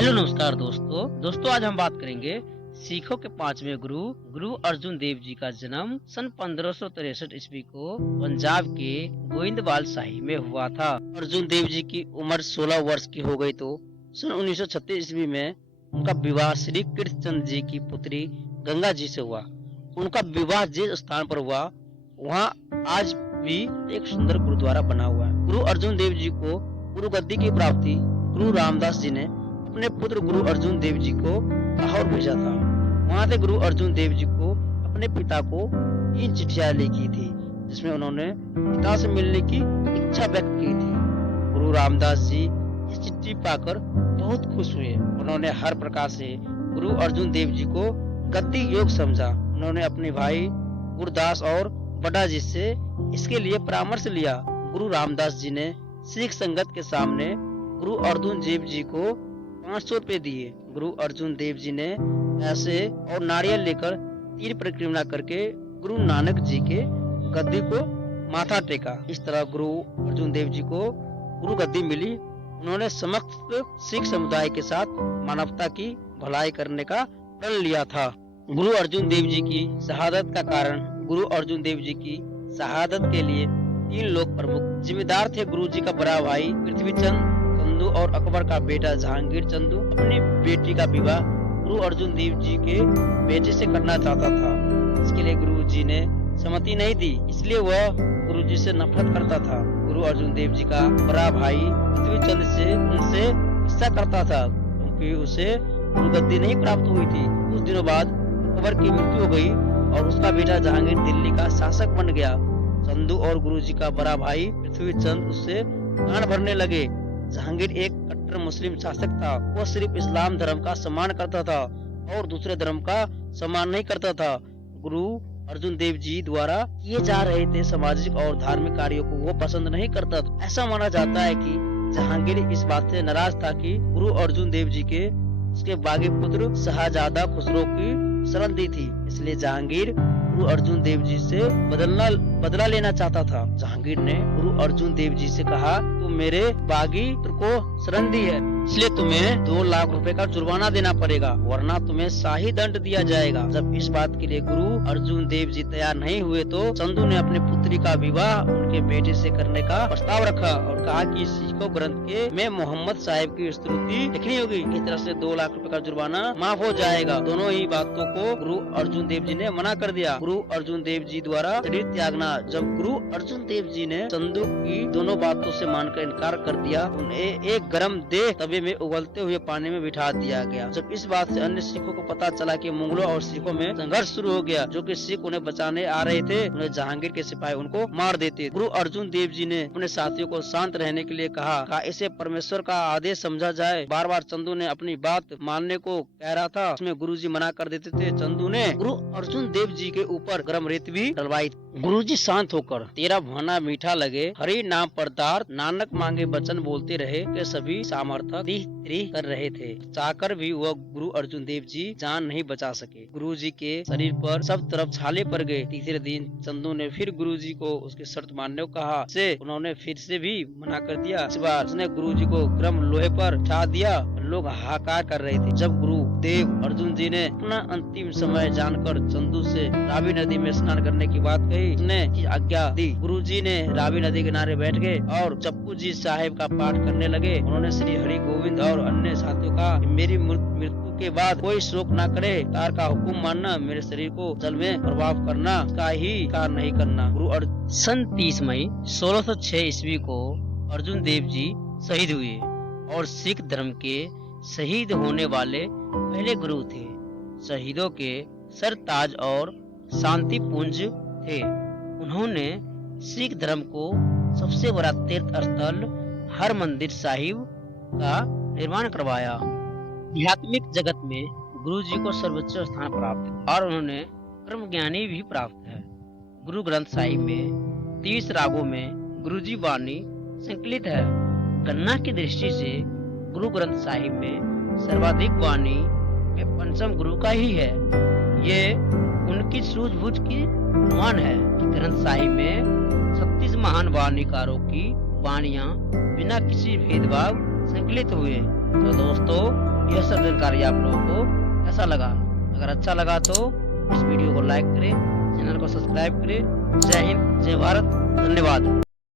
Hello नमस्कार दोस्तों आज हम बात करेंगे सिखों के पांचवें गुरु अर्जुन देव जी का जन्म सन 1563 ईस्वी को पंजाब के गोविंदवाल साहिब में हुआ था। अर्जुन देव जी की उम्र 16 वर्ष की हो गई तो सन 1936 ईस्वी में उनका विवाह श्री कृष्णचंद्र जी की पुत्री गंगा जी से हुआ। उनका विवाह जिस स्थान पर हुआ वहाँ आज भी एक सुंदर गुरुद्वारा बना हुआ है। गुरु अर्जुन देव जी को गुरु गद्दी की प्राप्ति गुरु रामदास जी ने अपने पुत्र गुरु अर्जुन देव जी को लाहौर भेजा था। वहाँ से गुरु अर्जुन देव जी को अपने पिता को 3 चिट्ठियां लिखी थी जिसमें उन्होंने पिता से मिलने की इच्छा व्यक्त की थी। गुरु रामदास जी इस चिट्ठी पाकर बहुत खुश हुए। उन्होंने हर प्रकार से गुरु अर्जुन देव जी को गद्दी योग्य समझा। उन्होंने अपने भाई गुरदास और बड़ा जी से इसके लिए परामर्श लिया। गुरु रामदास जी ने सिख संगत के सामने गुरु अर्जुन देव जी को 500 रुपए दिए। गुरु अर्जुन देव जी ने पैसे और नारियल लेकर 3 परिक्रमा करके गुरु नानक जी के गद्दी को माथा टेका। इस तरह गुरु अर्जुन देव जी को गुरु गद्दी मिली। उन्होंने समस्त सिख समुदाय के साथ मानवता की भलाई करने का प्रण लिया था। गुरु अर्जुन देव जी की शहादत का कारण गुरु अर्जुन देव जी की शहादत के लिए 3 लोग प्रमुख जिम्मेदार थे। गुरु जी का बड़ा भाई पृथ्वीचंद चंदू और अकबर का बेटा जहांगीर चंदू अपनी बेटी का विवाह गुरु अर्जुन देव जी के बेटे से करना चाहता था। इसके लिए गुरु जी ने सहमति नहीं दी, इसलिए वह गुरु जी से नफरत करता था। गुरु अर्जुन देव जी का बड़ा भाई पृथ्वीचंद से उनसे गुस्सा करता था क्योंकि उसे गुरु गद्दी नहीं प्राप्त हुई थी। कुछ दिनों बाद अकबर की मृत्यु हो गई और उसका बेटा जहांगीर दिल्ली का शासक बन गया। चंदू और गुरु जी का बड़ा भाई पृथ्वीचंद उससे कान भरने लगे। जहांगीर एक कट्टर मुस्लिम शासक था। वह सिर्फ इस्लाम धर्म का सम्मान करता था और दूसरे धर्म का सम्मान नहीं करता था। गुरु अर्जुन देव जी द्वारा किए जा रहे थे सामाजिक और धार्मिक कार्यों को वो पसंद नहीं करता था। ऐसा माना जाता है कि जहांगीर इस बात से नाराज था कि गुरु अर्जुन देव जी के उसके बागी पुत्र शाहजादा खुसरो की शरण दी थी, इसलिए जहांगीर गुरु अर्जुन देव जी से बदला लेना चाहता था। जहांगीर ने गुरु अर्जुन देव जी से कहा, तुम मेरे बागी पुत्र को शरण दी है, इसलिए तुम्हें 2 लाख रुपए का जुर्माना देना पड़ेगा, वरना तुम्हें शाही दंड दिया जाएगा। जब इस बात के लिए गुरु अर्जुन देव जी तैयार नहीं हुए तो चंदू ने अपनी पुत्री का विवाह उनके बेटे से करने का प्रस्ताव रखा और कहा कि सिखों ग्रंथ के में मोहम्मद साहिब की स्तुति लिखनी होगी। इस तरह से 2 लाख रुपए का जुर्माना माफ हो जाएगा। दोनों ही बातों को गुरु अर्जुन देव जी ने मना कर दिया। गुरु अर्जुन देव जी द्वारा शरीर त्यागना। जब गुरु अर्जुन देव जी ने चंदू की दोनों बातों से मानकर इनकार कर दिया, उन्हें एक गर्म देह तवे में उबलते हुए पानी में बिठा दिया गया। जब इस बात से अन्य सिखों को पता चला कि मुगलों और सिखों में संघर्ष शुरू हो गया, जो कि सिख उन्हें बचाने आ रहे थे, उन्हें जहांगीर के सिपाही उनको मार देते। गुरु अर्जुन देव जी ने अपने साथियों को शांत रहने के लिए कहा इसे परमेश्वर का आदेश समझा जाए। बार बार चंदू ने अपनी बात मानने को कह रहा था, उसमें गुरु जी मना कर देते थे। चंदू ने गुरु अर्जुन देव जी के ऊपर गर्म रेत भी डलवाई। गुरु जी शांत होकर तेरा भाना मीठा लगे, हरि नाम पदार्थ नानक मांगे वचन बोलते रहे के सभी सामर्थ्य त्रिह कर रहे थे। चाहकर भी वह गुरु अर्जुन देव जी जान नहीं बचा सके। गुरु जी के शरीर पर सब तरफ छाले पड़ गए। तीसरे दिन चंदू ने फिर गुरु जी को उसकी शर्त मानने को कहा से उन्होंने फिर से भी मना कर दिया। इस बार उसने गुरु जी को गर्म लोहे पर उठा दिया। लोग हाहाकार कर रहे थे। जब गुरु देव अर्जुन जी ने अपना अंतिम समय जानकर चंदू से रावी नदी में स्नान करने की बात कही, उसने आज्ञा दी। गुरु जी ने रावी नदी किनारे बैठ गए और जप्पू जी साहिब का पाठ करने लगे। उन्होंने श्री हरि गोविंद और अन्य साथियों का मेरी मृत्यु के बाद कोई शोक न करे, तार का हुक्म मानना, मेरे शरीर को जल में प्रभाव करना, का ही कार नहीं करना। गुरु सन 30 मई 1606 ईस्वी को अर्जुन देव जी शहीद हुए और सिख धर्म के शहीद होने वाले पहले गुरु थे। शहीदों के सर ताज और शांति पुंज थे। उन्होंने सिख धर्म को सबसे बड़ा तीर्थ स्थल हरमंदिर साहिब का निर्माण करवाया। आध्यात्मिक जगत में गुरु जी को सर्वोच्च स्थान प्राप्त है और उन्होंने कर्म ज्ञानी भी प्राप्त है। गुरु ग्रंथ साहिब में 30 रागों में गुरु जी वाणी संकलित है। गणना की दृष्टि से गुरु ग्रंथ साहिब में सर्वाधिक वाणी में पंचम गुरु का ही है। ये उनकी सूझबूझ की अनुमान है कि ग्रंथ साहिब में 36 महान वाणीकारों की वाणियां बिना किसी भेदभाव संकलित हुए। तो दोस्तों यह सब जानकारी आप लोगों को कैसा लगा? अगर अच्छा लगा तो इस वीडियो को लाइक करें, चैनल को सब्सक्राइब करें। जय हिंद, जय भारत, धन्यवाद।